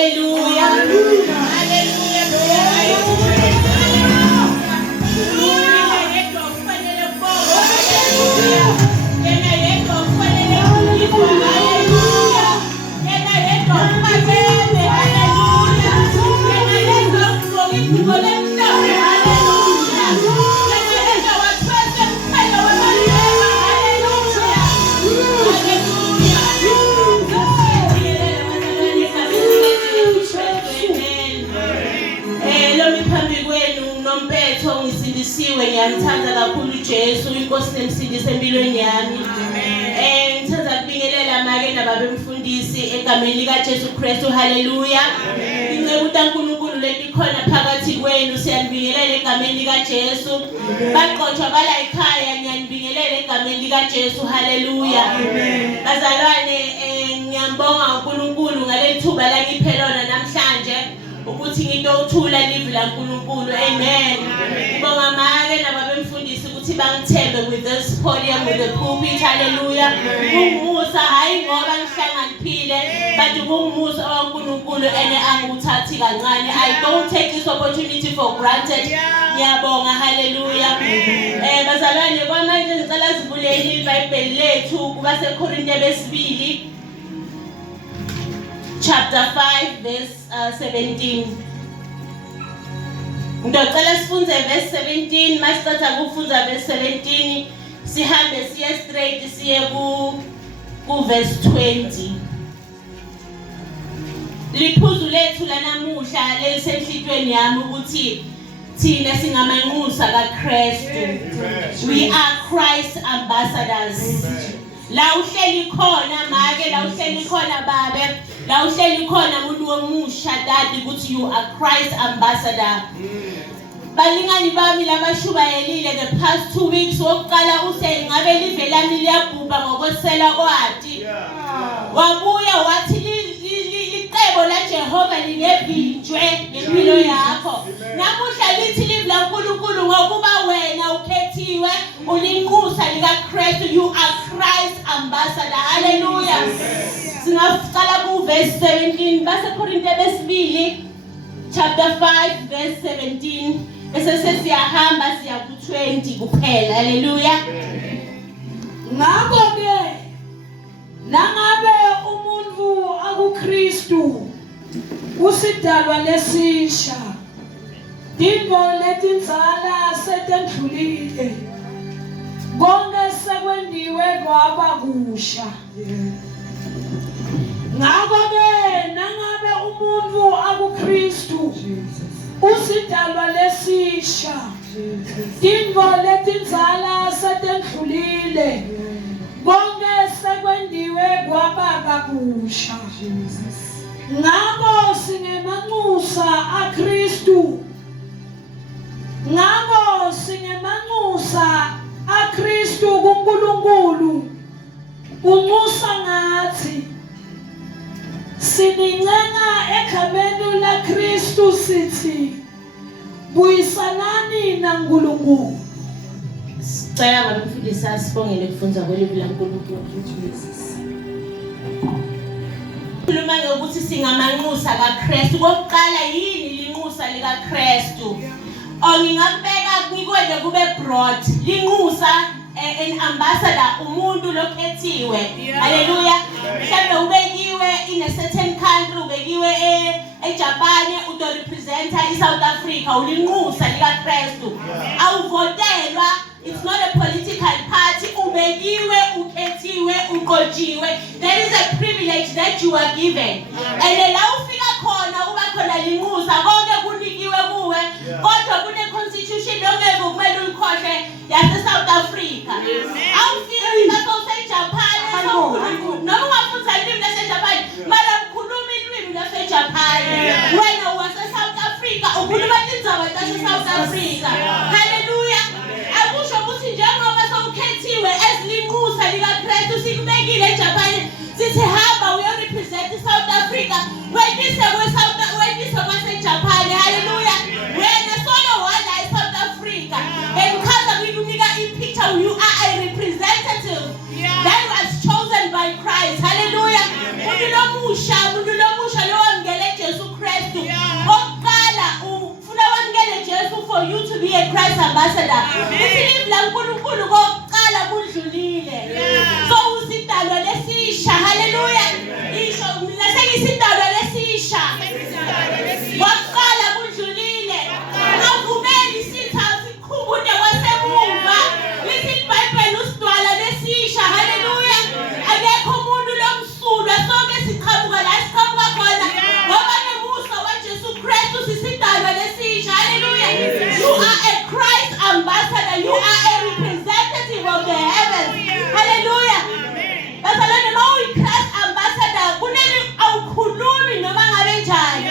Hallelujah. Hallelujah. Ngiyamthanda kakhulu Jesu inkosi nemsindisi empilweni yami. Ngithanda ukubingelela make nababemfundisi egameni lika Jesu Kristu. Haleluya. Inceke uNkulunkulu letikhona phakathi kwenu siyanibingelela egameni lika Jesu. Baqothwa bala ekhaya ngiyanibingelela egameni lika Jesu. Haleluya. Bazalwane ngiyambonga uNkulunkulu ngalethuba langiphe lona namhlanje ukuthi ngitothula live laNkulunkulu. Amen. Ngibonga make nababemfundisi ukuthi bangithembe with this podium, with the pulpit. Hallelujah. Kungumusa hayi ngoba ngihlakaniphile but kungumusa waNkulunkulu ene anguthathi kancane. I don't take this opportunity for granted. Ngiyabonga. Hallelujah. Bazalwane kwamanje ngicela sivuleni iBhayibheli lethu kuba seKorinte besibili chapter 5 verse 17. Ngicela sifunze verse 17, masicela ukufunza verse 17 sihambe siye straight siye ku verse 20. Liphuzu lethu lanamuhla lelisenhlitweni yami ukuthi thina singamanxusa kaKristu. We are Christ ambassadors. La uhleli khona make, la uhleli khona babe, la uhleli khona umuntu womusha dadi ukuthi you are Christ ambassador. Balingani bami labashubayelile the past 2 weeks wokuqala use ngabe live lami liyabhubha ngokwesela kwati. Wabuya wathi liqebo la Jehova lingebinjwe ngempilo yakho. Namuhla lithi live laNkulunkulu ngokuba wena ukhethiwe ulinqusa lika Kristu. You are Christ ambassador. Hallelujah. Singaqala ku verse 17 base Korinte besibili chapter 5 verse 17 bese siyahamba siya ku 20 kuphela. Hallelujah. Ngakho ke nangabe umuntu akuKristu usidalwa lesisha, into letinzala setendlulile, konke sekwendiwe kwaba kusha. Ngakho ke nangabe umuntu akuKristu usidalwa lesisha, into letinzala setendlulile, konke sekwendiwe kwaba kabusha. Ngakho singemanxusa aKristu, ngakho singemanxusa aKristu kuNkulunkulu. Unxusa ngathi sinincenga egameni laKristu sithi buyisanani naNkulunkulu. Sicela ngabemfundisi asibongele kufunza kwelivi laNkulunkulu. Khuluma ngokuthi singamanxusa kaKristu. Kokuqala yini linxusa likaKristu? Ngingakubeka ngikwende kube broad. Linxusa an ambassador, umuntu lokhethiwe. Hallelujah. Mhlambe ubekiwe in a certain country, ubekiwe eJapan uto representa iSouth Africa, ulinxusa likaKristu. Awuvotelwa. It's not a political party. Ubekiwe, ukhethiwe, uqotshiwe. There is a privilege that you are given. And la ufika khona uba khona linxusa konke kunikiwe kuwe. Kodwa kune constitution ongeke kumele uyikhohle yase South Africa. Awufika lapho eJapan noma ungafunda ilimi laseJapan, mara ukhuluma ilimi laseJapan. Wena wase South Africa ukhuluma indaba yaseSouth Africa. Hallelujah. Akusho ukuthi njengoba sowukhethiwe ezilinqusa likaKristu sikubekile eJapan sithi hamba uyo represent South Africa wendise kwaseJapan. Hallelujah. Wena solo wala eSouth Africa because ngikunika ipicture you are a representative that was chosen by Christ. Hallelujah. Umuntu lomusha lo wamngele Jesu ambassador. Isilivu laNkulunkulu kokuqala kudlulile. So usidalwa lesisha. Hallelujah. Isho laseyisidalwa lesisha. Waqala kudlulile. Awuvumeli sitha sikhumbude kwasemuva. Lithi iBhayibheli usidwala lesisha. Hallelujah. Akekho umuntu lomsulwa sonke siqhamuka la siqhamuka khona. Ngoba ngemusa waJesu Kristu sisidalwa lesisha. Hallelujah. You are a Christ ambassador. You are a representative of the heavens. Hallelujah. Bazalwane mawuyi-Christ ambassador kunele awukhulumi noma ngabe njani.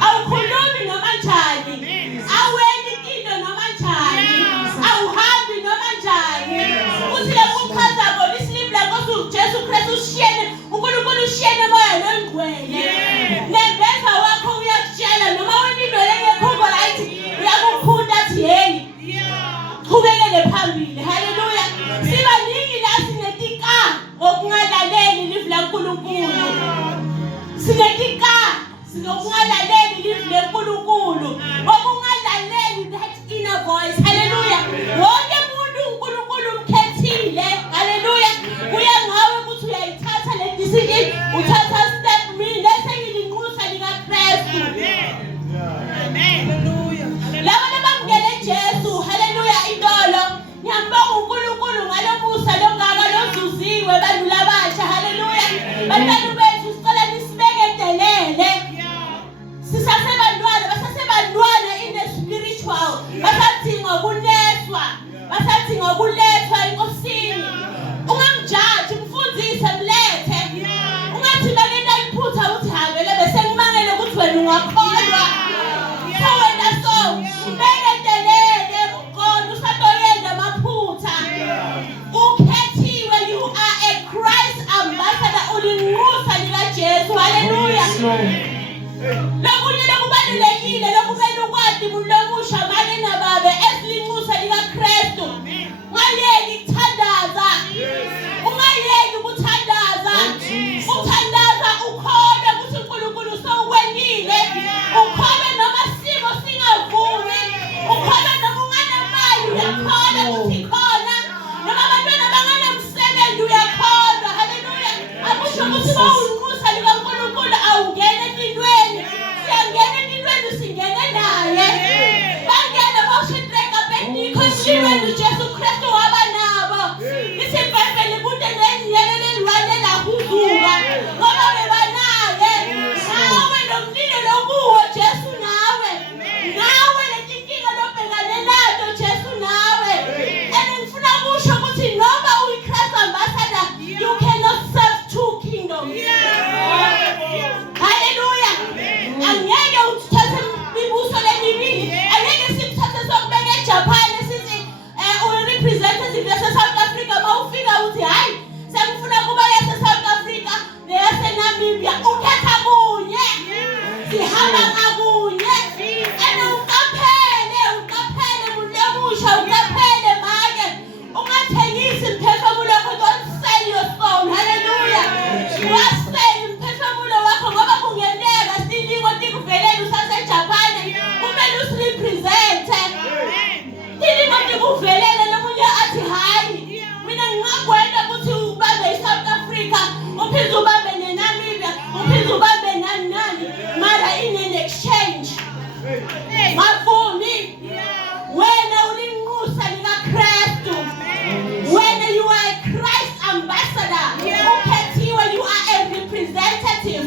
Awukhulumi noma njani. Aweni into noma njani. Awuhambi noma njani. Uthi lapho uchaza bona isilivu laNkosi uJesu Kristu ushiyene uNkulunkulu ushiyene moya nongcwele. Nembeza wakho uyakutshela noma wena into engekho right uyakukhunda athi hey. Qhubekele phambili. Hallelujah. Sibaningi la sinetika ngokungalaleli ilizwi laNkulunkulu. Sinetika ngokungalaleli ilizwi laNkulunkulu. Ngokungalaleli that inner voice. Hallelujah. Wonke umuntu uNkulunkulu umkhethile. Hallelujah. Kuya ngawe ukuthi uyayithatha le decision, uthatha step mina sengilinqusa likaKristu. Laba labamukele Jesu. Hallelujah. Indolo ngiyambonga uNkulunkulu ngalomusa longaka lozuziwe bantu labasha. Hallelujah. Bantwana bethu sicela nisibekedelele. Sisasebantwana basasebantwana in the spiritual. Basadinga ukuneswa. Basadinga ukulethwa enkosini. Ungamjaji mfundise mlethe. Ungathi bakenda iphutha uthi habele bese ngimangele ukuthi wena ungakholwa. So wena so bekedelele uqondo usatoyenda maphutha. Ukhethiwe. You are a Christ ambassador. Ulinqusa likaJesu. Hallelujah. Lokunye lokubalulekile lokumele ukwadi mulomusha manje nababe esilinqusa likaKristu. Ungayeki ukuthandaza. Ungayeki ukuthandaza. Uthandaza ukholwe ukuthi uNkulunkulu sowukwendile. Ukholwe noma simo singavumi. Ukholwe noma unganamali uyakholwa ukuthi khona. Noma abantwana banganamsebenzi uyakholwa. Hallelujah. Akusho ukuthi bawunqusa likaNkulunkulu awungene entindweni. Siyangena entindweni singene naye. Bangena bawushitreka Abednego entindweni uJesu Kristu waba nabo. Lithi iBhayibheli kude nenyelele elwane lahuzuka. Ngoba bebanaye. Nawe nomlilo lokuwo Jesu nawe. Nawe letinkinga lobhekane nazo Jesu nawe. And ngifuna ukusho ukuthi noma uyi-Christ ambassador you cannot serve two kingdoms. Hallelujah. Angeke uthathe imibuso lemibili. Angeke sikuthathe sokubeka eJapan sithi uyi-representative yase-South Africa mawufika uthi hayi sengifuna kuba yase-South Africa neyase-Namibia. Ukhetha kunye. Sihamba ngakunye. And uqaphele mulemusha uqaphele make. Ungathengisi imphefumulo wakho. Don't sell your soul. Hallelujah. Wasell imphefumulo wakho ngoba kungeneka silingo tikuvelela usaseJapan kumele usirepresente. Silingo tikuvelela nomunye athi hayi mina ngingagwenda ukuthi ubambe iSouth Africa uphinde ubambe neNamibia uphinde ubambe nani mara in an exchange. Mavumi wena ulinqusa likaKristu. When you are a Christ ambassador, ukhethiwe, you are a representative.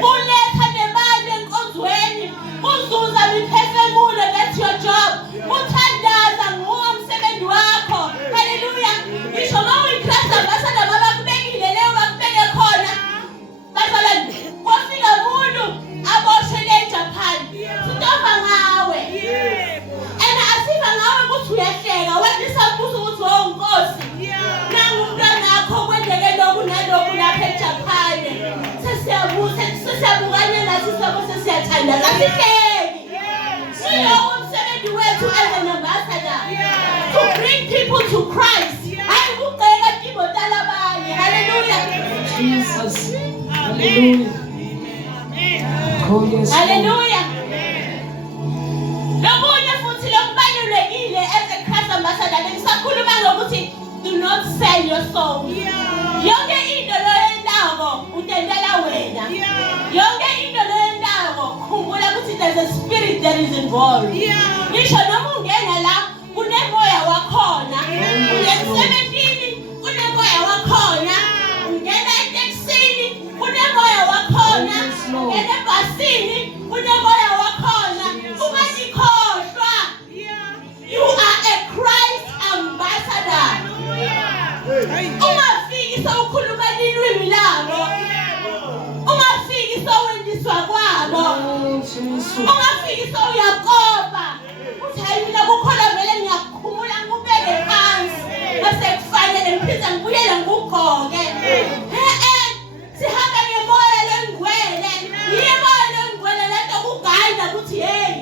Uletha nemali enkonzweni, uzuza imiphefumulo, that's your job. Uthandaza nguwo umsebenzi wakho. Hallelujah. Ngisho ma uyi-Christ ambassador mabakubekile leyo bakubeke khona. Bazalwane, kwafika umuntu aboshele eJapan. Sitova ngawe. And asiva ngawe ukuthi uyahleka. Wena isabuzo ukuthi wonkosi. Nangu umntwana wakho kwendeke lokhu nalokhu lapha eJapan. Sesiyabukanya nathi sobo sesiyathandaza. Asihleki. Siyo umsebenzi wethu as an ambassador. To bring people to Christ. Hayi ukugxeka timotala abanye. Hallelujah. Jesus. Hallelujah. Oh yes. Hallelujah. Lokunye futhi lokubalulekile ambassador bengisakhuluma ngokuthi do not sell your soul. Yonke into loyendako utendela wena. Yonke into loyendako khumbula ukuthi there's a spirit that is involved. Ngisho noma ungena la kunemoya wakhona. Unemsebenzini kunemoya wakhona. Ungena eTexini kunemoya wakhona. Ungena ebhasini kunemoya wakhona. Ungasikhohlwa. You are a Christ ambassador. Ungafiki sowukhuluma ilwimi labo. Ungafiki sowendiswa kwabo. Ungafiki sowuyakopa. Uthi hayi mina kukhona vele ngiyakhumula ngubeke phansi. Bese kufanele ngiphinde ngibuyele ngugqoke. Sihamba ngemoya lengcwele. Yimoya lengcwele lento kugayina ukuthi hey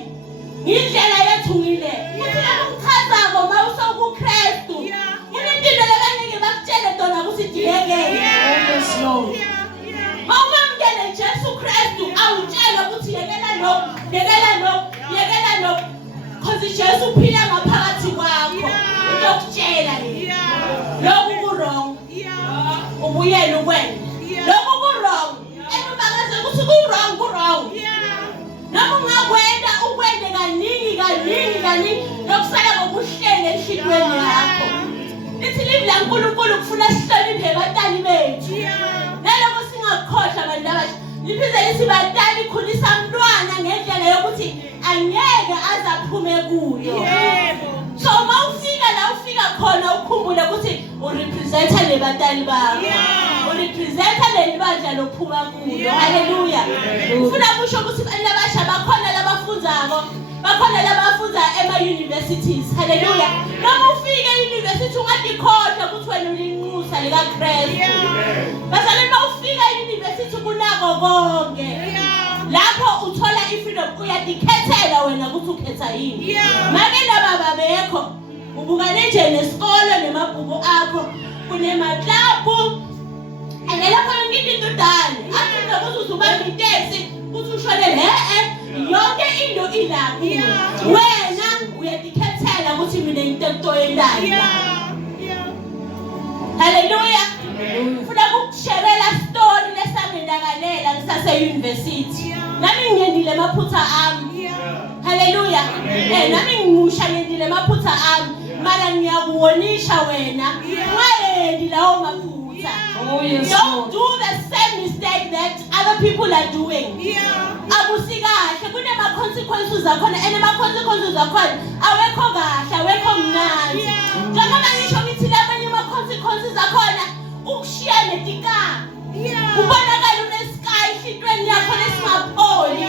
indlela yethu ngile. Uthi lapho uchaza ngoba usawuKristu. Kunentinto lebanike bakutshele tona ukuthi diyekele. Yes, Lord. Mawumamkele Jesu Kristu awutshela ukuthi yekela lokho, yekela lokho, yekela lokho. Because Jesu uphila ngaphakathi kwakho. Utokutshela yena. Lokhu ku-wrong. Ubuyele ukwenza. Lokhu ku-wrong. Emubakaze ukuthi ku-wrong, ku-wrong. Noma ungakwenda ukwende kaningi nokusala ngokuhlele enhlitweni yakho. Lithi livi laNkulunkulu kufuna sihloniphe abatali bethu. Naloko singakhohlwa abantu abasha. Liphinde lithi batali khulisa umntwana ngendlela yokuthi angeke azaphume kuyo. So mawufika la ufika khona ukhumbule ukuthi urepresenta lebatali bakho. Urepresenta lelibandla lophuma kuyo. Hallelujah. Ufuna kusho ukuthi abantu abasha bakhona labafundzako. Bakhona labafunda ema-universities. Hallelujah. Noma ufike e-university ungadikhohlwa ukuthi wena ulinqusa likaKristu. Bazalwane mawufika e-university kunako konke. Lapho uthola i-freedom uyadikhethela wena ukuthi ukhetha yini. Make nababa bekho ubukane nje nesikole nemabhuku akho kunemaklabu lapho yonke into udane athi ukuthi uzubamba iteksi uthi ushonele yonke into ilapho wena uyadikhethela ukuthi mina into yendayo. Hallelujah. Ufuna ukukushalela story lesamendakalela ngisase-university. Nami ngendile emaphutha ami. Hallelujah. Nami ngimusha ngendile emaphutha ami. Mara ngiyakuwonisha wena wayendi lawo maphutha. Don't do the same mistake that other people are doing. Akusikahle kunema-consequences akhona and ama-consequences akhona awekho kahle awekho mnandi. Njengoba ngisho ngithi labanye ama-consequences akhona ukushiya netikanga. Ubonakala unesky enhlitweni yakho lesingapholi.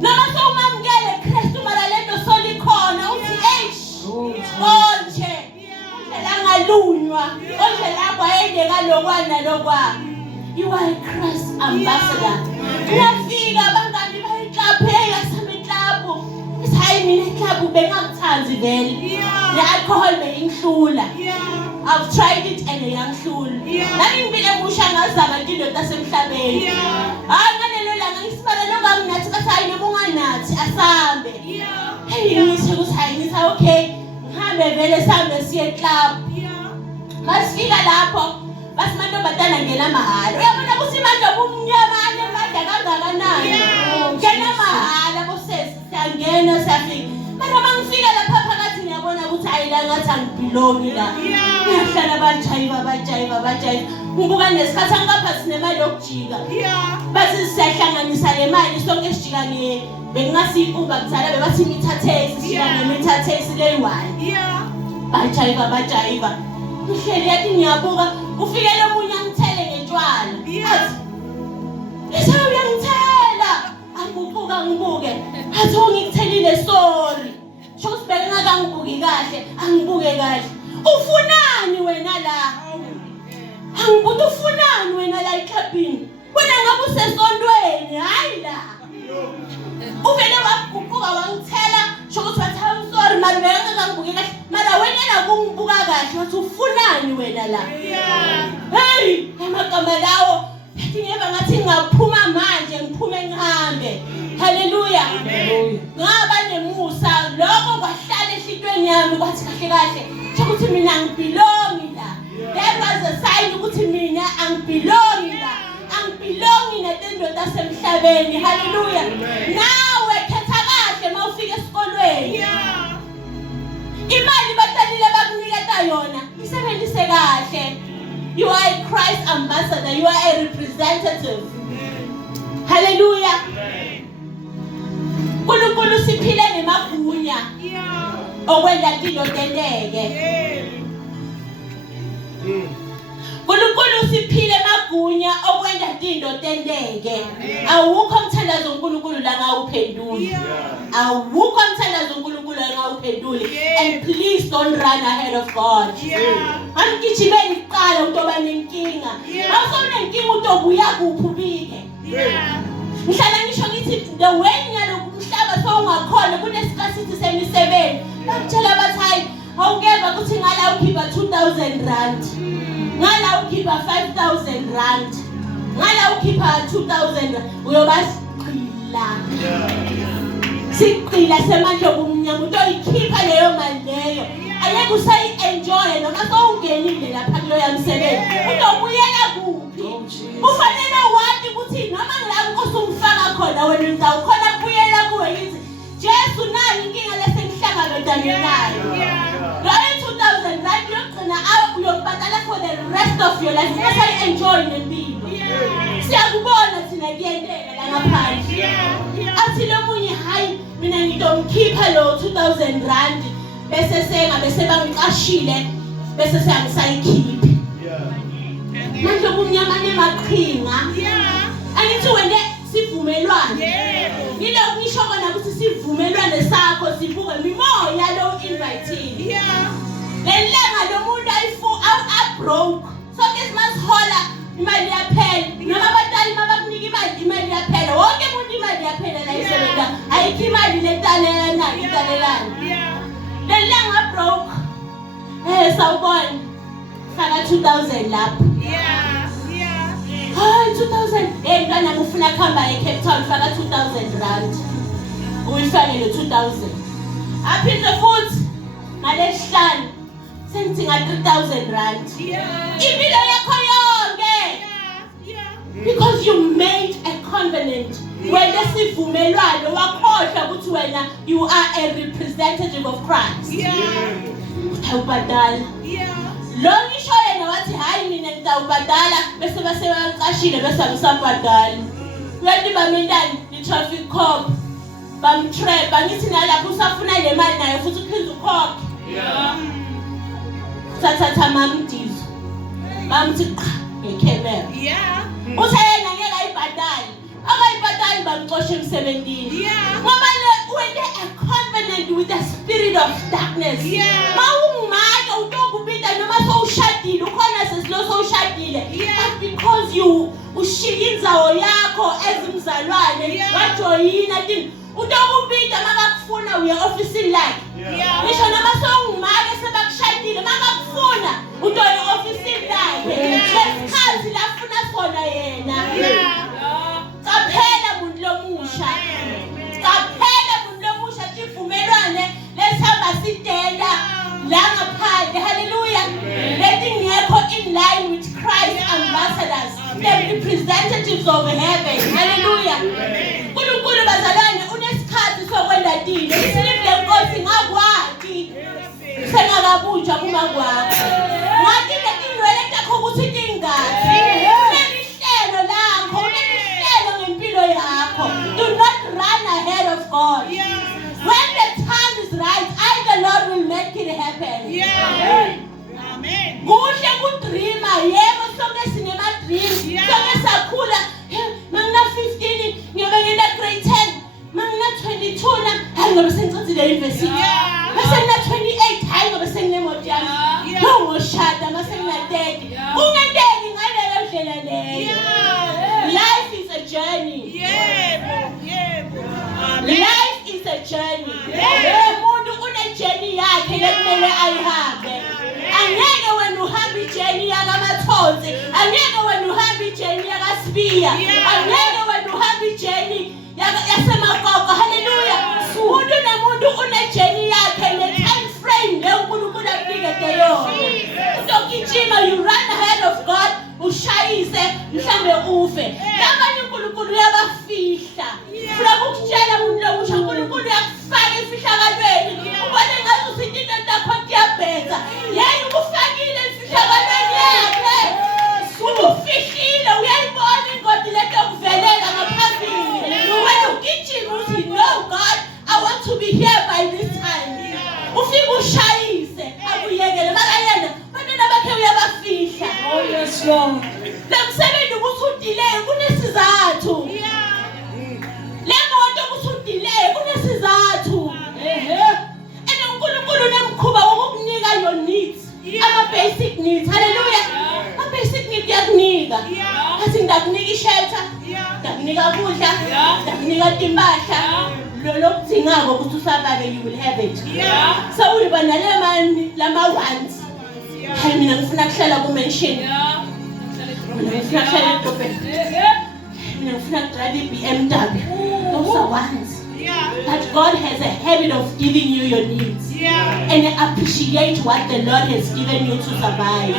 Noma sowumamukele Kristu mara lento solikhona uthi eish konje la ngalunywa konje lapho ayendeka lokwana lokwa. You are a Christ ambassador. Uyafika abangani bayiclub yasame club. Hayi mina iclub bengakuthanzi vele. Ne-alcohol beyinhlula. I've tried it and yangihlula. Nami ngibile musha ngazama into tasemhlabeni. Hayi ngalelo langa ngisibala lokho nginathi bathi hayi noma unganathi asambe. Hey ngithi ukuthi hayi ngithi okay. Ngihambe vele sambe siye club. Masifika lapho basimantombazana ngena mahala. Uyabona ukuthi manje kumnyamane manje kangakanani. Ngena mahala bosesi siyangena siyafika. Mara mangifika lapha phakathi ngiyabona ukuthi hayi la ngathi angibelongi la. Ngiyahlala bajayiva. Ngibuka nesikhathi angapha sinemali yokujika. Base siyahlanganisa le mali sonke sijika bengingasiyibuka kuzala bebathi imithathe sijika ngemithathe leyi-1. Bajayiva. Ngihleli yathi ngiyabuka ufike lo munye angithele ngetshwala. Athi Lisa uyangithela. Ngibuke. Athi ngikuthelile sorry. Sho sibeke ngakangibuki kahle, angibuke kahle. Ufunani wena la? Angibuthi ufunani wena la eClubini? Wena ngabe usesontweni hayi la. Uvele waguquka wangithela sho ukuthi wathi I'm sorry mara bengakangibuki kahle. Mara wena la kungibuka kahle wathi ufunani wena la? Hey, amagama lawo ngiyeba ngathi ngaphuma manje ngiphume ngihambe. Hallelujah. Ngaba nemusa lokho kwahlala ehlitweni yami kwathi kahle ukuthi mina angibelongi la. That was a sign ukuthi mina angibelongi la. Angibelongi nezindoda semhlabeni. Hallelujah. Nawe khetha kahle mawufika esikolweni. Imali batalile bakunikeza yona isebenzise kahle. You are a Christ ambassador. You are a representative. Hallelujah. Nkulunkulu siphile nemagunya okwenza into tendeke. Nkulunkulu siphile magunya okwenza into tendeke. Awukho umthandazo uNkulunkulu la ngawuphenduli. Awukho umthandazo uNkulunkulu la ngawuphenduli. And please don't run ahead of God. Angigijimeni iqala utoba nenkinga. Awusonenkinga utobuya kuphi ubike. Ngihlala ngisho ngithi the way ngiyaloku umhlaba sowungakhona kunesikhathi semisebenzi. Bakutshela bathi hayi awungeva ukuthi ngala ukhipha 2000 rand. Ngala ukhipha 5000 rand. Ngala ukhipha 2000 uyobasiqila. Siqila semandla kumnyama utoyikhipha leyo mali leyo. Ayeke usayi-enjoy noma sowungenile lapha kulo yamsebenzi. Utobuyela kuphi? Kufanele wathi ukuthi noma ngilapho Nkosi ungifaka khona wena ngizawukhona kubuyela kuwe ngithi Jesu nani inkinga lesengihlangabezane nayo. Lo 2000 rand yokugcina uyobhadala for the rest of your life. Usayi-enjoy nempilo. Siyakubona thina kuyenteka la ngaphandle. Athi lo munye hayi mina ngitomkhipha lo 2000 rand. Bese sengabe bangiqashile bese seyangisayikhiphi. Manje kumnyama nemaqhinga. Angithi wena sivumelwane. Yilokhu ngisho kona ukuthi sivumelwane sakho sivuke mimoya lo invite. Lelanga lo muntu broke. So this must hola imali yaphela. Noma abatali mabakunika imali yaphela. Wonke umuntu imali yaphela la isebenza. Ayikho imali letalelana italelana. Lelanga broke. Sawubona. Faka 2000 lapho. 2000. Mntwana ufuna kuhamba eCape Town faka 2000 rand. Uyifake le 2000. Aphinde futhi ngalesihlanu sengithi 3000 rand. Impilo yakho yonke. Because you made a covenant. Wena sivumelwano wakhohlwa ukuthi wena you are a representative of Christ. Utawubadala. Lo ngisho yena wathi hayi mina ngitawubadala bese basebaqashile bese ngisabadala. Wena bamendani ni traffic cop bamtrap ngithi nalapho usafuna le mali nayo futhi uphinde ukhokhe. Thatha mamdizo. Bamthi qha ngekhamera. Uthe yena ngeke ayibhadali. Akayibhadali bamxosha emsebenzini. Ngoba wena a covenant with the spirit of darkness. Mawungumake utokubita noma sowushadile ukhona sesilo sowushadile. But because you ushiya indzawo yakho ezimzalwane wajoyina thini utokubita makakufuna uya office lakhe. Ngisho noma sowungumake sebakushadile makakufuna utoya office lakhe. Lesikhathi lafuna sona yena. Qaphela muntu lomusha. Qaphela muntu lomusha sivumelwane lesihamba sidela la ngaphandle. Hallelujah. Letingekho in line with Christ ambassadors, the representatives of heaven. Hallelujah. Nkulunkulu bazalwane unesikhathi sokwenza dilo. Isiliphe Nkosi ngakwati. Sengakabunjwa kuma kwakho. Ngathi letingwele takho ukuthi tingaki. Unehlelo lakho, unehlelo ngempilo yakho. Do not run ahead of God. When the time is right, the Lord will make it happen. Amen. Kuhle kudreama yebo sonke sinema dreams. Sonke sakhula mangina 15 ngiyobe ngina grade 10 mangina 22 na hayi ngobe sengicile university. Bese ngina 28 hayi ngobe senginemoto yami. Ngoshada mase ngina 30. Ungenteki ngaleyo ndlela leyo. Life is a journey. Life is a journey. Umuntu une journey yakhe lekumele ayihambe. Angeke wena uhambe journey yakaMathonsi, angeke wena uhambe journey yakaSibiya, angeke wena uhambe journey yaseMagogo. Hallelujah. Umuntu nomuntu une journey yakhe ne time frame you run ahead of God, ushayise mhlambe ufe. Labanye uNkulunkulu uyabafihla. Funa ukutshela umuntu lokusha uNkulunkulu uyakufaka efihlakalweni. Ubone ngathi usithi into yakho kuyabhenza. Yena ukufakile efihlakalweni yakhe. Ukufihlile uyayibona ingodi lento okuvelela ngaphambili. Wena ugijima uthi no God, I want to be here by this time. Ufike ushayise akuyekele makayena bantwana bakhe uyabafihla. Oh yes Lord. Lemsebenzi ukuthi udelay kunesizathu. Lemoto ukuthi udelay kunesizathu. And uNkulunkulu unemkhuba wokukunika your needs. Ama basic needs. Hallelujah. Ama basic needs yakunika. Athi ngiyakunika ishelter. Ngiyakunika ukudla. Ngiyakunika impahla. Lo lokudingako ukuthi usababe you will have it. So uyiba nalemani lama wants. Hayi mina ngifuna kuhlala ku mansion. Mina ngifuna kuhlala edobheni. Mina ngifuna drive BMW. Those are wants. But God has a habit of giving you your needs. And appreciate what the Lord has given you to survive.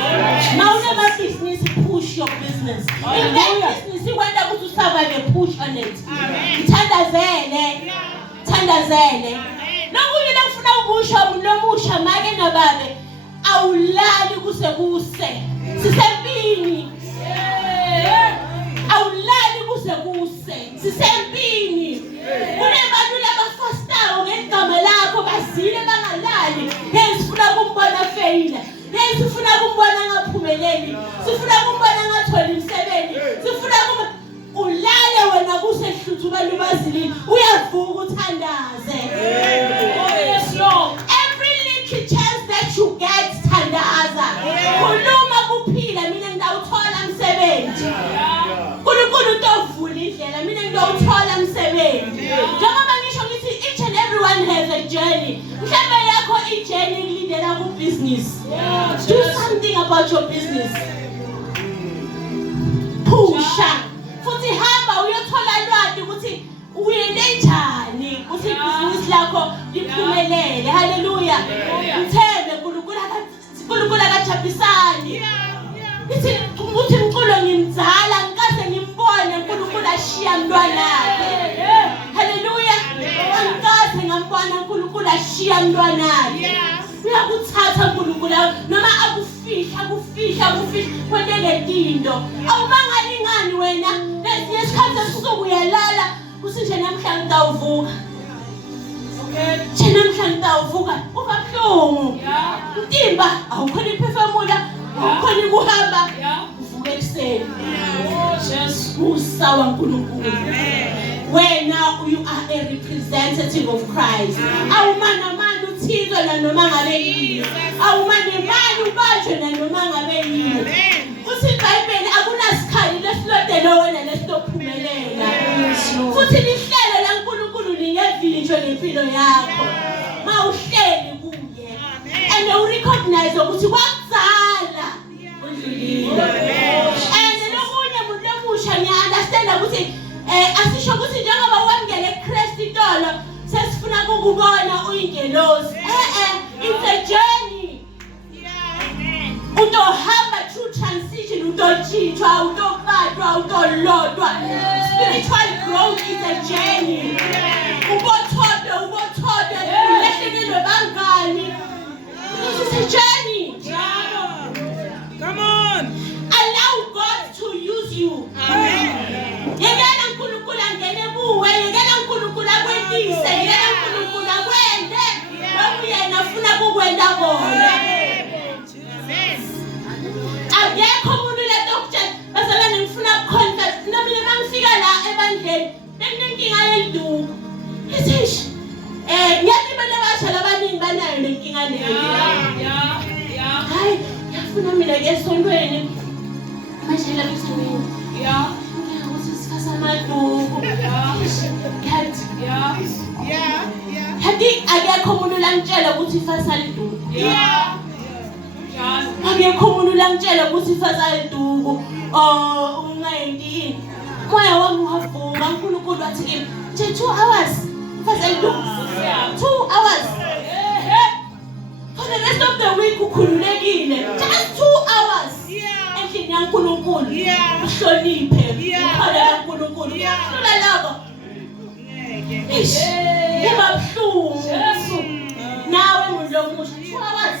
Now never business, push your business. In that business, you want to survive, push on it. Thandazele. Nokuye lafuna ukusho umuntu make nababe awulali kuse sisempini. Awulali kuse sisempini. Kunebantu labafastayo ngegama lakho bazile bangalali. Sifuna kumbona fail. Sifuna kumbona ngaphumeleli. Sifuna kumbona ngatholi umsebenzi. Sifuna ulale wena kusehluthu balubazilini uyavuka uthandaze. Oh yes Lord. Every little chance that you get thandaza. Khuluma kuphila mina ngidawuthola umsebenzi. UNkulunkulu utovula indlela mina ngidawuthola umsebenzi. Njengoba ngisho ngithi each and everyone has a journey. Mhlawumbe yakho i-journey ilindela ku business. Do something about your business. Pusha. Futhi hamba uyothola lwadi ukuthi uyende njani ukuthi ibhizinisi lakho liphumelele. Hallelujah. Mthembe uNkulunkulu akajapisani. Ithi ukuthi umculo ngimzala ngikaze ngimbone uNkulunkulu ashiya umntwana wakhe. Hallelujah. Ngikaze ngambona uNkulunkulu ashiya umntwana wakhe. Uyakuthatha uNkulunkulu noma akufihla kwente ngedinto. Awumangalingani wena lesikhathi esuku uyalala usinje namhlanje ngidawuvuka. Thina namhlanje ngidawuvuka ukabuhlungu. Intimba awukhona iphefumula, awukhona ukuhamba. Uvuka ekseni. Just usawa uNkulunkulu. Wena you are a representative of Christ. Awumana manje uthizwe na noma ngabe yini. Awumane manje ubanjwe na noma ngabe yini. Uthi iBhayibheli akunasikhali lesilodelo wena lesitophumelela. Futhi lihlelo laNkulunkulu lingevinjwe ngempilo yakho. Mawuhleli kuye. And you recognize ukuthi kwakuzala undlulile. And lokunye umuntu omusha ngiyaunderstand ukuthi asisho ukuthi njengoba wangena eChrist itolo sesifuna ukubona uyingelosi. It's a journey. Utohamba through transition, utotshintshwa, utophathwa, utolotwa. Spiritual growth is a journey. Ubothodo, ulahlekelwe bangani. This is a journey. Come on. Allow God to use you. Amen. Yekela uNkulunkulu angene kuwe, yekela uNkulunkulu akwendise, yekela uNkulunkulu akwende. Lokhu yena ufuna kukwenza kona. Akekho umuntu letokutshela bazalwane ngifuna ukuconfess. Nami mangifika la ebandleni benginenkinga yeliduku. Isish. Ngiyathi bana basha labaningi banayo lenkinga leyo. Hayi, ngiyafuna mina ke esontweni. Mashela esontweni. Ngiyawuthi sifasa amaduku. Hathi akekho umuntu langitshela ukuthi ifasa liduku. Akekho umuntu langitshela ukuthi ifasa liduku. Ungayindini. Moya wami wavuka uNkulunkulu wathi kimi, "Nje 2 hours ifasa liduku." 2 hours. For the rest of the week ukhululekile. Just 2 hours. hours endlini yaNkulunkulu uhloniphe ukhona kaNkulunkulu hlula lokho ibabuhlungu nawe umuntu omusha 2 hours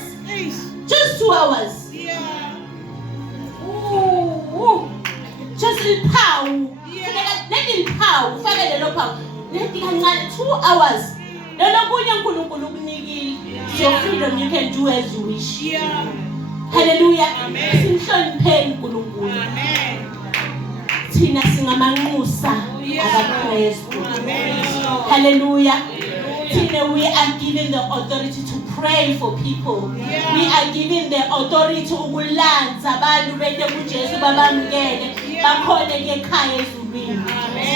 just 2 hours just iliphawu lethi iliphawu ufake lelo phawu lethi kancane 2 hours lelo kunye uNkulunkulu ukunikile your freedom you can do as you wish hallelujah simhlonipheni uNkulunkulu thina singamanxusa akaKristu hallelujah thina we are given the authority to pray for people we are given the authority ukulanza abantu bete kuJesu babamkele bakhona ekhaya ezulwini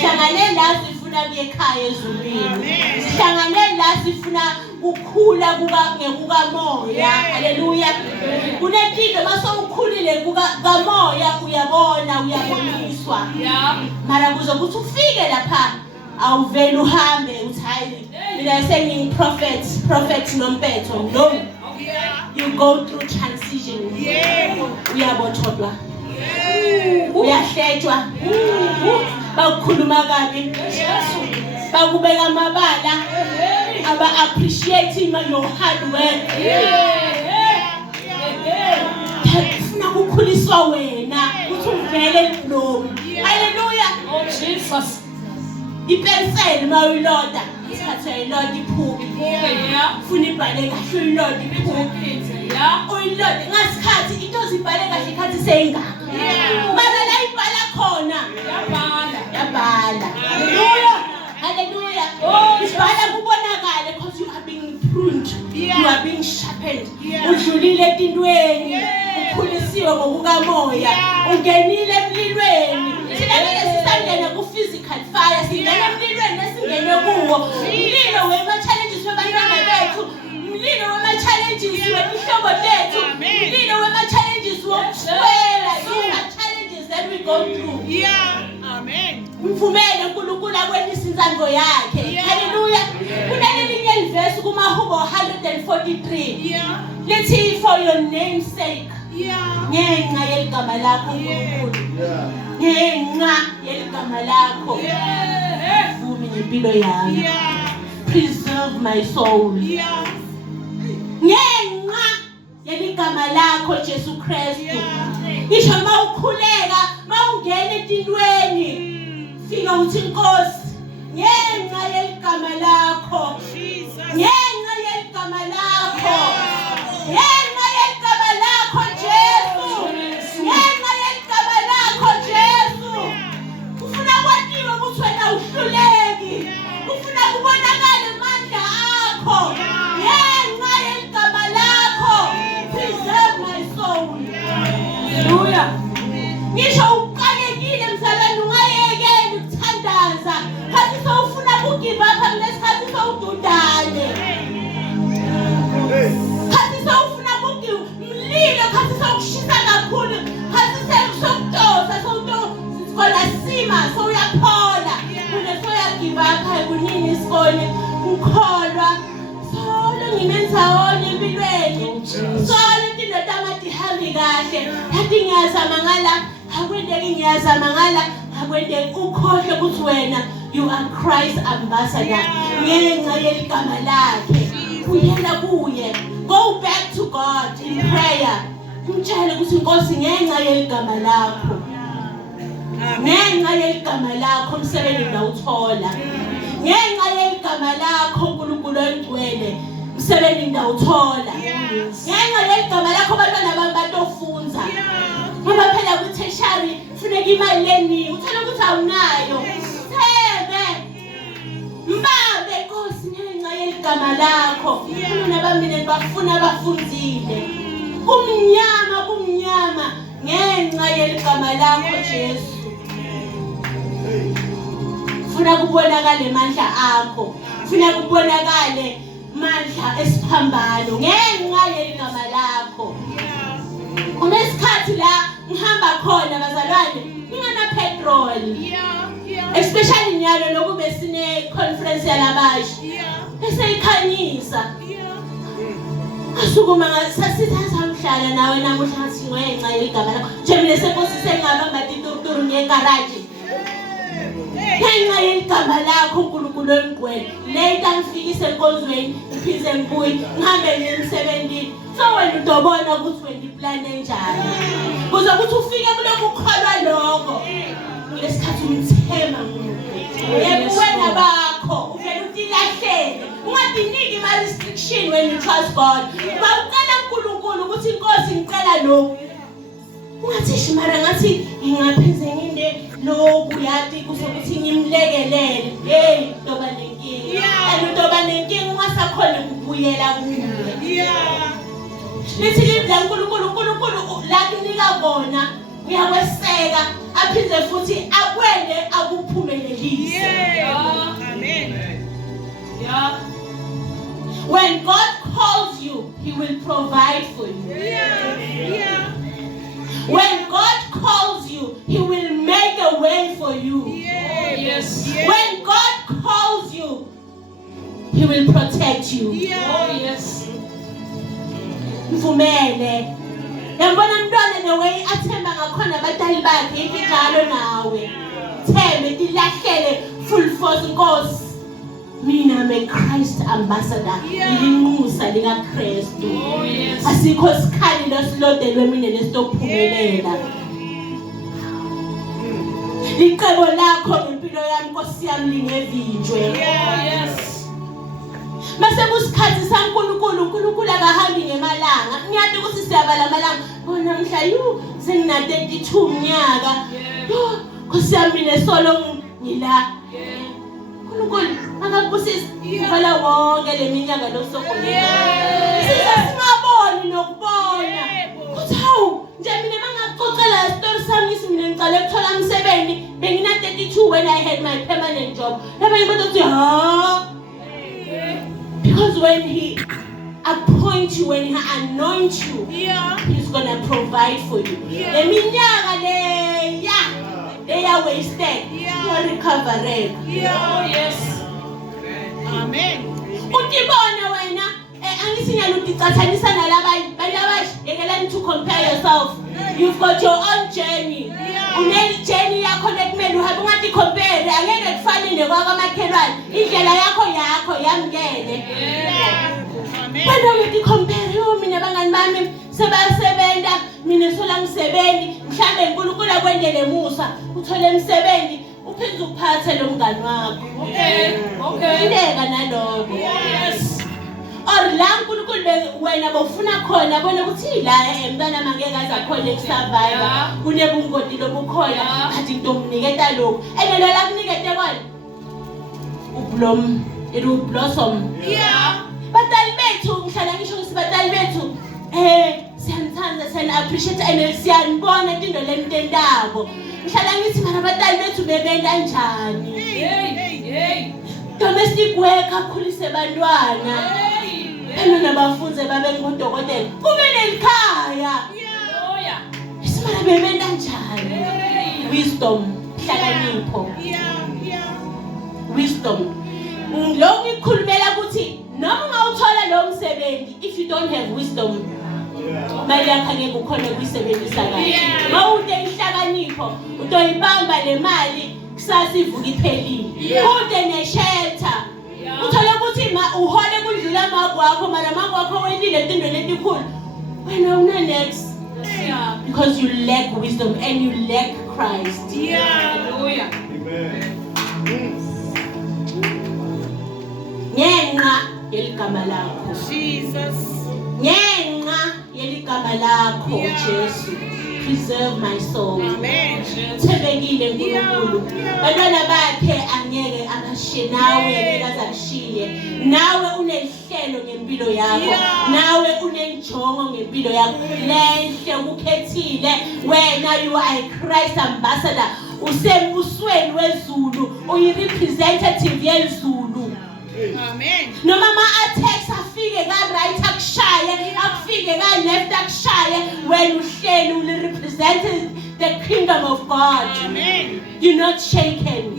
sihlangane la sifuna kuyekhaya ezulwini sihlangane la sifuna ukukhula kukamoya haleluya kunempilo masowukhulile kukamoya uyabona uyaboniswa mara kuzokuthi ufike lapha awuvela uhambe uthi hayi mina sengi prophet nompetho no you go through transition uyabothodwa uyahletshwa bakukhuluma kabi bakubeka amabala aba appreciate your hard work ufuna ukukhuliswa wena uthi uvele empilweni haleluya Oh Jesus. ipenseli mawuloda ithatha iloda iphuke ufuna ibhale kahle uyiloda iphuke uyilode ngasikhathi into zibhale kahle ikhathi seyingaka mara la ibhala khona yabhala haleluya ibhala kubonakala because you are being pruned you are being sharpened udlulile etintweni ukhulisiwe ngokukamoya ungenile emlilweni sinabeke sisangena ku physical fire singena emlilweni esingene kuwo umlilo wema challenges wabantwana bethu umlilo wema challenges wemihlobo tethu umlilo wema challenges wokuswela challenges that we go through Amen. mvumele uNkulunkulu akwenisa inzando yakhe haleluya kunelinye iverse kumaHubo 143 lithi for your name's sake ngenxa yeligama lakho uNkulunkulu ngenxa yeligama lakho vumi ngempilo yami preserve my soul ngenxa yeligama lakho Jesu Kristu isho mawukhuleka mawungena etintweni fika uthi Nkosi ngenxa yeligama lakho ngenxa yeligama lakho ngenxa yeligama lakho Jesu ngenxa yeligama lakho Jesu ufuna kwatiwe ukuthi wena uhluleki ufuna kubonakala amandla akho ngenxa yeligama lakho preserve my soul haleluya ngisho uqalekile mzalwane ungayekeli ukuthandaza khathi sowufuna ukugive up kulesikhathi sowududane khathi sowufuna ukugive umlilo khathi sowukushisa kakhulu khathi sewusokutosa sowutosa sima sowuyaphola unesoyagive up kunini isikole ukholwa solo ngimenzawona empilweni solo indoda amathi hambi kahle yathi ngiyazama ngala akwendeki ngiyazama ngala akwendeki ukhohle ukuthi wena you are Christ ambassador ngenxa yeligama lakhe uyela kuye go back to God in prayer umtshele ukuthi Nkosi ngenxa yeligama lakho ngenxa yeligama lakho umsebenzi ngawuthola ngenxa yeligama lakho uNkulunkulu oyingcwele umsebenzi ngawuthola ngenxa yeligama lakho abantwana bami batofunza ngoba phela kutheshari funeka imali leni uthola ukuthi awunayo sebe mbambe Nkosi ngenxa yeligama lakho abantwana bami bafuna bafunzile kumnyama ngenxa yeligama lakho Jesu funa kubonakala amandla akho funa kubonakala amandla esiphambano ngenxa yeligama lakho kunesikhathi la ngihamba khona bazalwane ngingana petrol especially nyalo lokube sine conference yalabasha bese ikhanyisa asukuma ngasasithatha ngihlala nawe namuhla ngathi ngenxa yeligama lakho nje mina senkosise ngabamba ituruturu ngegarage ngenxa yeligama lakho uNkulunkulu wemgcwele later ngifikise enkonzweni ngiphize ngibuye ngihambe emsebenzini so wena udobona ukuthi wena iplane enjani kuze ukuthi ufike kuloko ukholwa lokho lesikhathi umthema uNkulunkulu wena bakho uvela utilahlele ungadiniki ama restriction when you trust God bawucela uNkulunkulu ukuthi inkosi ngicela lokho ungathi mara ngathi ngingaphize nginde lokhu yathi kusokuthi ngimlekelele hey ndoba nenkinga ndoba nenkinga ungasakhona ukubuyela kuye lithi libla uNkulunkulu la kunika bona uyakweseka aphize futhi akwende akuphumelelise Amen. When God calls you, He will provide for you. When God calls you, He will make a way for you. When God calls you, He will protect you. Mvumele. Yambona mntwana newe athemba ngakhona abatali bakhe njalo nawe. Thembe dilahlele full force Nkosi. Mina I'm a Christ ambassador. Ilinqusa lika Kristu. Asikho sikhali losilodelwe mina lesitophumelela. Licebo lakho ngempilo yami Nkosi yami lingevinjwe. Mase kusikhathi saNkulunkulu akahambi ngemalanga. Ngiyathi ukuthi siyabala amalanga. Bona mhla sengina 32 minyaka. Nkosi yami nesolo ngila. uNkulunkulu akakubusisi vala wonke leminyaka losokhona. Singaboni nokubona. Kuthi hawu nje mina mangaxoxela isitori sami mina ngicala ukuthola umsebenzi bengina 32 when I had my permanent job. Laba ngibathi uthi ha. Because when He appoints you, when He anoints you, He's gonna provide for you. Leminyaka they are wasted. You are recovering. Amen. Utibona wena angisinyala uticathanisa nalabanye yekelani to compare yourself. You've got your own journey. Une journey yakho lekumele uhambe ungathi compare angeke kufane nekwakamakhelwane. Indlela yakho yamngene. Wena uthi compare mina bangani bami sebasebenza mina sola ngisebenzi mhlambe uNkulunkulu akwendele musa uthole umsebenzi uphinde uphathe lo mngani wakho. Okay. Ileka naloko. Or la uNkulunkulu wena bofuna khona bona ukuthi la emntwana mangeke azakhona ukusurvive kunebungoti lobukhona kanti into omniketa lokho enelo la kunikete kwani it will blossom. Batali bethu ngihlala ngisho ukuthi batali bethu siyanthanda appreciate and siyanibona into lemntendabo. Ngihlala ngithi mana batali bethu bebenda kanjani. Domestic work akhulise bantwana. Nabafunze babe ngodokotela. Kube nelikhaya. Isimana bebenda kanjani. Wisdom, hlakanipho. Wisdom. Lo ngikhulumela ukuthi noma ungawuthola lo msebenzi if you don't have wisdom mali yakho ngeke ukhone ukuyisebenzisa kahle. Mawude ihlakanipho utoyibamba le mali kusasa ivuka iphelile. Ude neshelter uthola ukuthi uhole kudlula makwakho mara makwakho wendile into letikhulu wena una next because you lack wisdom and you lack Christ. Hallelujah. Ngenxa yeligama lakho Jesus. Ngenxa yeligama lakho Jesu. Preserve my soul. Amen. Thebekile uNkulunkulu. Bantwana bakhe angeke akashiye nawe ngeke azakushiye. Nawe unehlelo ngempilo yakho. Nawe unenjongo ngempilo yakho. Lenhle ukukhethile wena you are a Christ ambassador. Usembusweni wezulu, uyi representative yezulu. Amen. No mama attacks afike ka right akushaye akufike ka left akushaye when uhleli uli represent the kingdom of God. Amen. You're not shaken.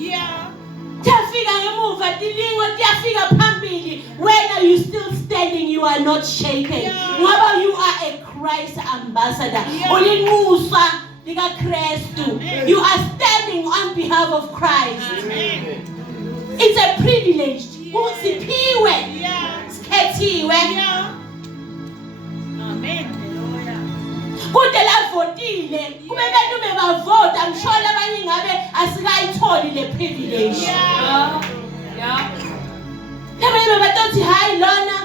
Tiyafika ngemuva tilingo tiyafika phambili when are you still standing you are not shaken. Ngoba you are a Christ ambassador. Yeah. Ulinxusa lika Kristu. You are standing on behalf of Christ. Amen. It's a privilege. Usiphiwe, Yeah. sikhethiwe. Yeah. Amen. Kude lavotile, kube bantu bebavota, I'm sure labanye ngabe asikayitholi le privilege. Yeah. Labanye batothi hayi lona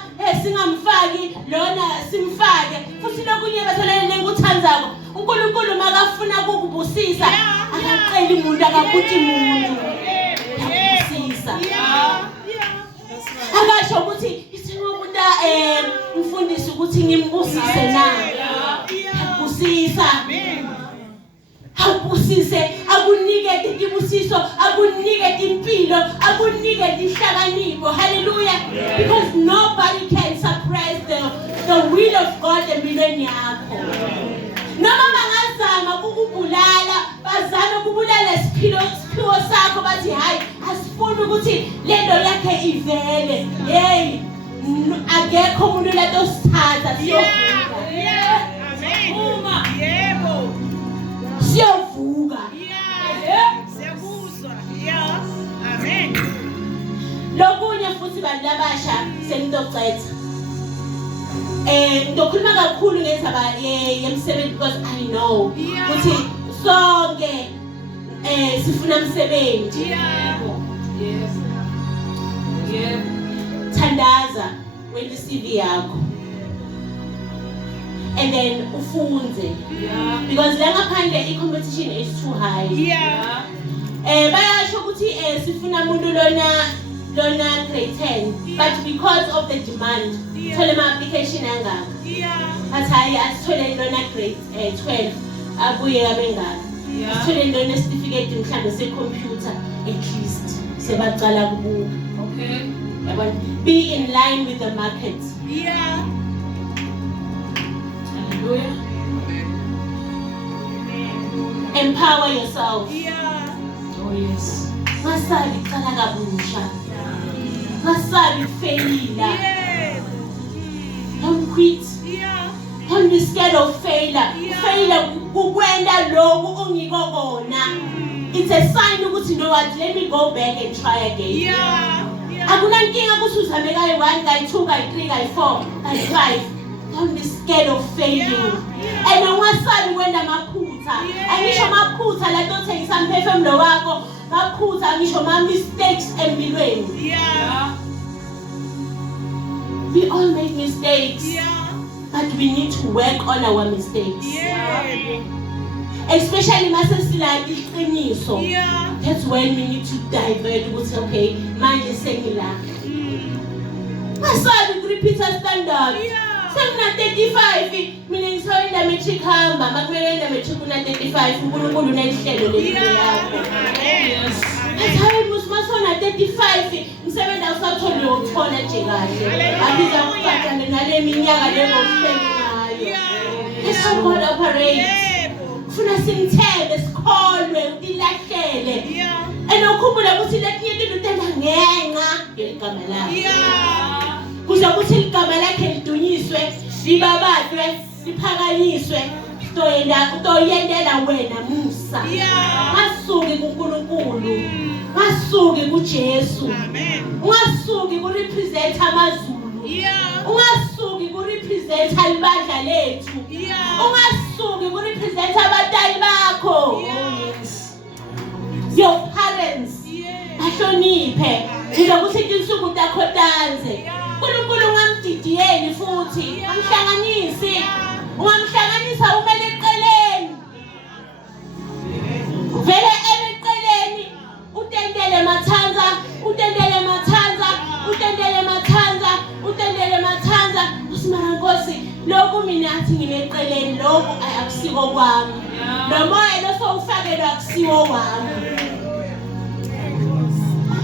singamfaki, lona simfake. Futhi lokunye batholele nguthandzako. uNkulunkulu makafuna ukukubusisa, akaqeli umuntu akakuthi umuntu. Yakubusisa. Akasho ukuthi isinqomuntu umfundisi ukuthi ngimbusise na. Yakubusisa. Akubusise, akunike ibusiso, akunike impilo, akunike ihlakanipho. Hallelujah. Because nobody can suppress the will of God empilweni yakho. Noma bangazama ukukubulala, bazama ukubulala isiphiwo sakho bathi hayi asifuni ukuthi lento yakhe ivele. Hey, akekho umuntu lato sithatha siyovuka. Uma Yebo. siyovuka. Siyabuzwa. Yeah. Amen. Lokunye futhi bantu abasha sengizocetha. Ngizokhuluma kakhulu ngendaba yemsebenzi because I know ukuthi sonke sifuna umsebenzi. Yes. Thandaza wena CV yakho. And then ufunze. Because la ngaphandle competition is too high. Yeah. Bayasho ukuthi sifuna umuntu lona grade 10, but because of the demand thola ama application angaka. But hayi asithole lona grade 12 abuye abengaka. Asithole lona certificate mhlambe se-computer at least sebaqala kubuka. Okay. Yabona, be in line with the market. Yeah. Hallelujah. Empower yourself. Yeah. Oh yes. Masabi qala kabusha. Masabi failure. Yeah. Don't quit. Yeah. Don't be scared of failure. Failure kukwenda lokhu ongiko kona. It's a sign ukuthi you know what, let me go back and try again. Yeah. Akuna nkinga ukuthi uzame kayi 1, kayi 2, kayi 3, kayi 4, kayi 5. Don't be scared of failing. And ungasabi kwenda amaphutha. Angisho amaphutha la tothengisa umphefumulo wakho, maphutha angisho ama mistakes empilweni. Yeah. We all make mistakes, Yeah. but we need to work on our mistakes. Yeah. Especially mase silala iqiniso. Yeah. That's when we need to divert ukuthi okay, manje sengila. Masabi kurepeater standard. Yeah. Sengina 35, mina ngisoyinda matric hamba, makumele nda matric una 35, uNkulunkulu unelihlelo lempilo yakho. Yes. Hayi musona 35, umsebenzi awusatholi ukuthola nje kahle. Abiza ukubhadala nale minyaka lengohleli ngayo. That's how God operates. Kufuna simthembe sikholwe utilahlele. Yeah. Ukhumbula ukuthi letinye izinto utenda ngenxa yeligama lakhe. Yeah. Kuze ukuthi igama lakhe lidunyiswe, libabadwe, liphakanyiswe, utoyendela wena Musa. Yeah. Ngasuki kuNkulunkulu, ngasuki kuJesu, Amen. ungasuki kurepresent amaZulu, Yeah. ungasuki kurepresent ibandla lethu, Yeah. ungasuki kurepresent abantwana bakho. Yes. Your parents Yeah. bahloniphe, ngizokuthi insuku takho tanze. uNkulunkulu ungamdidiyeli futhi, ungamhlanganisi. Ungamhlanganisa umele eqeleni. Vele eqeleni utendele mathanza, utendele mathanza, utendele mathanza, utendele mathanza. Usimara Nkosi, lokhu mina athi ngimeqeleni lokhu akusiko kwami. Nomoya losowufakelwa akusiwo kwami.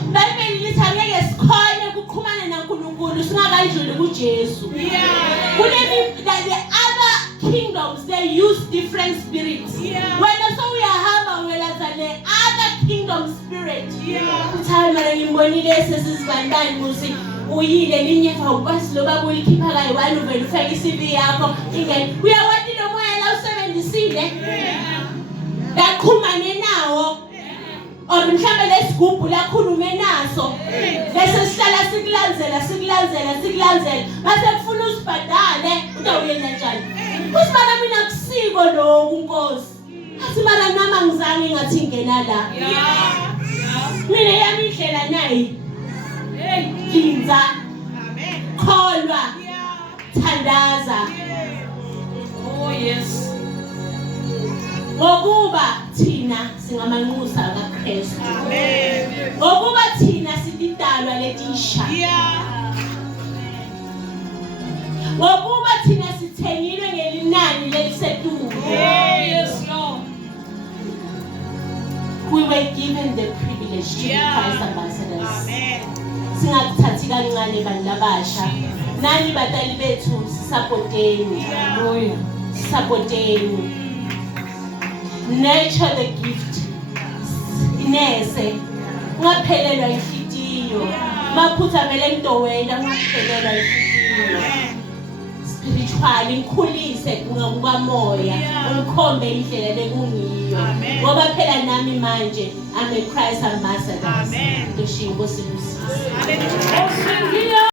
Bibele lithi angeke sikhone ukuqhumana naNkulunkulu singakadluli kuJesu. The other kingdoms, they use different spirits. Wena sowuyahamba uyelaza le other kingdom spirit. Uthanda mina ngimbonile sesizibandani ukuthi uyile linyefa ukwazi loba ulikhipha kayi-1 uvele ufake i-CV yakho ingene uyawati lo moya la usebenzisile laqhumane nawo or mhlawumbe lesigubhu lakhulume naso bese sihlala sikulandzela mase kufuna usibhadale utawuyenza njani usibana mina kusiko lokhu Nkosi athi mara nama ngizange ngathi ngena la mina yami indlela nayi linza kholwa thandaza Oh, yes. ngokuba thina singamanxusa kaKristu ngokuba thina silidalwa letisha ngokuba thina sithengilwe ngelinani lelisetulu Oh, yes, Lord. we were given the privilege to be Christ ambassadors singakuthathi kancane bantu labasha nani batali bethu sisapoteni nurture the gift inese ungaphelelwa inhlitiyo maphutha vele emntowena ungaphelelwa inhlitiyo spiritually ngikhulise ngokukamoya ungikhombe indlela lekungiyo ngoba phela nami manje I'm a Christ ambassador. Ngisho Nkosi. Oh,